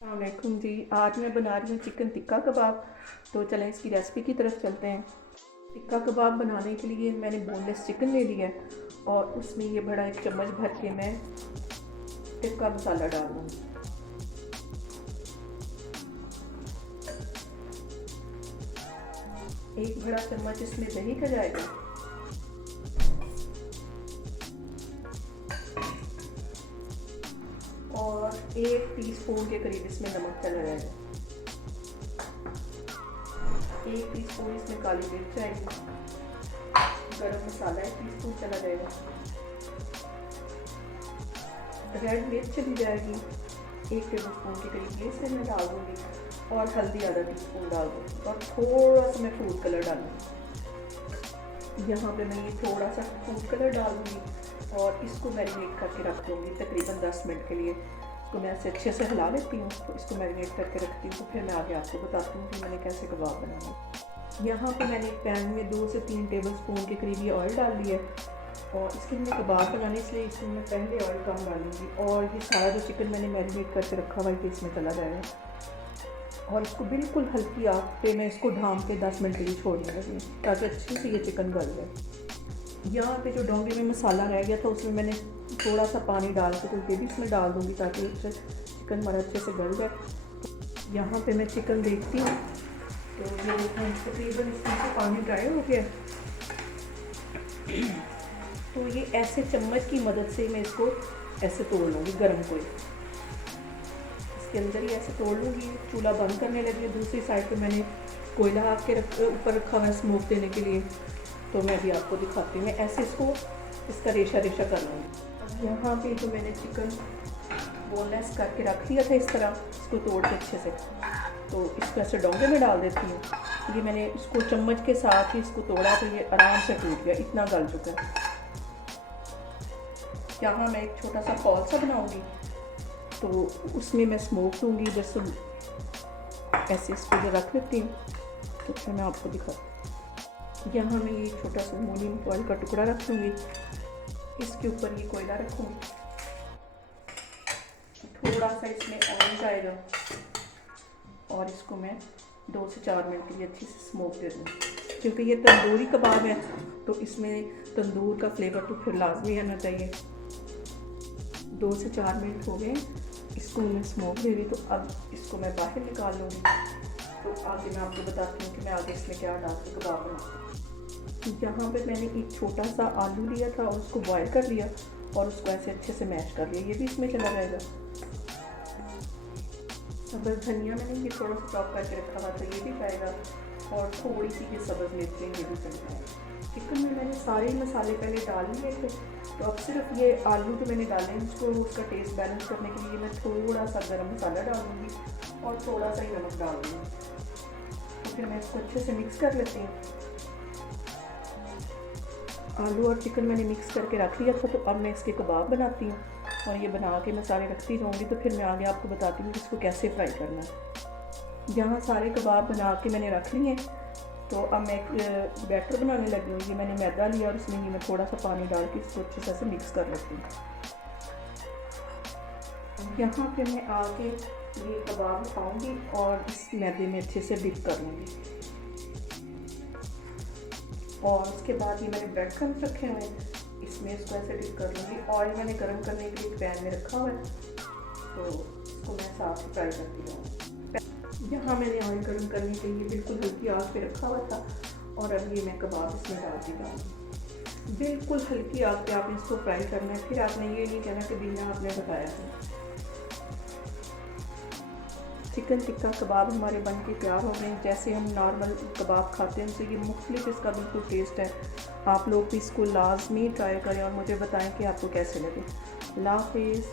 अस्सलामुअलैकुम जी। आज मैं बना रही हूँ चिकन टिक्का कबाब। तो चलें इसकी रेसिपी की तरफ चलते हैं। टिक्का कबाब बनाने के लिए मैंने बोनलेस चिकन ले लिया है और उसमें ये बड़ा एक चम्मच भर के मैं टिक्का मसाला डाल दूँगी। एक बड़ा चम्मच इसमें दही का जाएगा और 1 टीस्पून के करीब इसमें नमक चला जाएगा। 1 टीस्पून इसमें काली मिर्च जाएगी। गरम मसाला 1 टीस्पून चला जाएगा। रेड मिर्च चली जाएगी 1 टेबल स्पून के करीब, ये इसमें मैं डाल दूँगी और हल्दी आधा टीस्पून डाल दूँगी और थोड़ा सा मैं फूड कलर डालूँगी। यहाँ पे मैं ये थोड़ा सा फूड कलर डाल दूँगी और इसको मैरिनेट करके रख दूँगी तकरीबन 10 मिनट के लिए। इसको मैं ऐसे अच्छे से हिला लेती हूँ, तो इसको मैरिनेट करके रखती हूँ। तो फिर मैं आगे आपको बताती हूँ कि मैंने कैसे कबाब बनाना है। यहाँ पे मैंने एक पैन में 2 से 3 टेबल स्पून के करीब ये ऑयल डाल लिया और इसके लिए कबाब बनाने, इसलिए इसमें मैं पहले ऑयल कम डालूँगी और ये सारा जो चिकन मैंने मैरिनेट करके रखा हुआ है इसमें चला जाएगा और इसको बिल्कुल हल्की आग पे मैं इसको ढाम के 10 मिनट के लिए छोड़ने लगी ताकि अच्छे से ये चिकन गल जाए। यहाँ पे जो डोंगे में मसाला रह गया था उसमें मैंने थोड़ा सा पानी डाल के तो ये भी इसमें डाल दूँगी ताकि उससे चिकन हमारा अच्छे से गल जाए। यहाँ पे मैं चिकन देखती हूँ तो ये तकरीबन इसमें से पानी ड्राई हो गया। तो ये ऐसे चम्मच की मदद से मैं इसको ऐसे तोड़ लूँगी गर्म को, इसके अंदर ही ऐसे तोड़ लूँगी। चूल्हा बंद करने लगी है। दूसरी साइड पे मैंने कोयला आग के ऊपर रखा हुआ है स्मोक देने के लिए। तो मैं भी आपको दिखाती हूँ, मैं ऐसे इसका रेशा रेशा कर लूँगी। यहाँ पे जो मैंने चिकन बोनलेस करके रख लिया था इस तरह, इसको तोड़ के अच्छे से, तो इसको ऐसे डोंगे में डाल देती हूँ। ये मैंने इसको चम्मच के साथ ही इसको तोड़ा तो ये आराम से टूट गया, इतना गल चुका है। यहाँ मैं एक छोटा सा कॉल सा बनाऊँगी तो उसमें मैं स्मोक दूँगी। बस ऐसे इसको जो रख लेती हूँ तो फिर मैं आपको दिखाती हूँ। यहाँ मैं ये छोटा सा अमोनियम फॉइल का टुकड़ा रख दूँगी, इसके ऊपर ये कोयला रखूँगी, थोड़ा सा इसमें ऑयल जाएगा और इसको मैं 2 से 4 मिनट के लिए अच्छी से स्मोक दे दूँगी। क्योंकि ये तंदूरी कबाब है तो इसमें तंदूर का फ्लेवर तो फिर लाजमी आना चाहिए। 2 से 4 मिनट हो गए, इसको मैं स्मोक दे रही, तो अब इसको मैं बाहर निकाल लूँगी। तो आगे मैं आपको बताती हूँ कि मैं आगे इसमें क्या डाल के कबाब बनाऊँ। यहाँ पे मैंने एक छोटा सा आलू लिया था और उसको बॉयल कर लिया और उसको ऐसे अच्छे से मैश कर लिया, ये भी इसमें चला जाएगा। सब्ज़ धनिया मैंने ये थोड़ा सा चॉप करके रखा हुआ था, ये भी जाएगा और थोड़ी सी ये सब्ज़ मिर्चें ये भी चल जाएगा। चिकन में मैंने सारे मसाले पहले डाल लिए थे, तो अब सिर्फ ये आलू जो मैंने डाले हैं उसको उसका टेस्ट बैलेंस करने के लिए मैं थोड़ा सा गरम मसाला डालूँगी और थोड़ा सा ही नमक डाल दूँगी। तो फिर मैं इसको अच्छे से मिक्स कर लेती हूँ। आलू और चिकन मैंने मिक्स करके रख लिया था, तो अब मैं इसके कबाब बनाती हूँ और ये बना के मसाले रखती जाऊँगी। तो फिर मैं आगे आपको बताती हूँ कि इसको कैसे फ्राई करना है। यहाँ सारे कबाब बना के मैंने रख लिए हैं, तो अब मैं एक बैटर बनाने लगी हूँ। ये मैंने मैदा लिया और इसमें ही मैं थोड़ा सा पानी डाल के इसको अच्छे से मिक्स कर लेती हूँ। यहाँ पे मैं आके ये कबाब उठाऊँगी और इस मैदे में अच्छे से डिप कर लूँगी और उसके बाद ये मैंने ब्रेड क्रम्स रखे हुए हैं, इसमें इसको ऐसे डिप कर लूँगी। ऑयल मैंने गर्म करने के लिए पैन में रखा हुआ है, तो इसको मैं साथ ही फ्राई करती रहूँगी। यहाँ मैंने ऑयल गर्म करने के लिए बिल्कुल हल्की आग पे रखा हुआ था और अब ये मैं कबाब इसमें डालती जाऊँगी। बिल्कुल हल्की आग पे आपने इसको फ्राई करना है, फिर आपने ये नहीं कहना कि बिना आपने बताया है। चिकन टिक्का कबाब हमारे बन के तैयार हो गए। जैसे हम नॉर्मल कबाब खाते हैं उनसे ये मुख्तलिफ इसका बिल्कुल टेस्ट है। आप लोग भी इसको लाजमी ट्राई करें और मुझे बताएं कि आपको कैसे लगे। अल्लाह हाफिज़।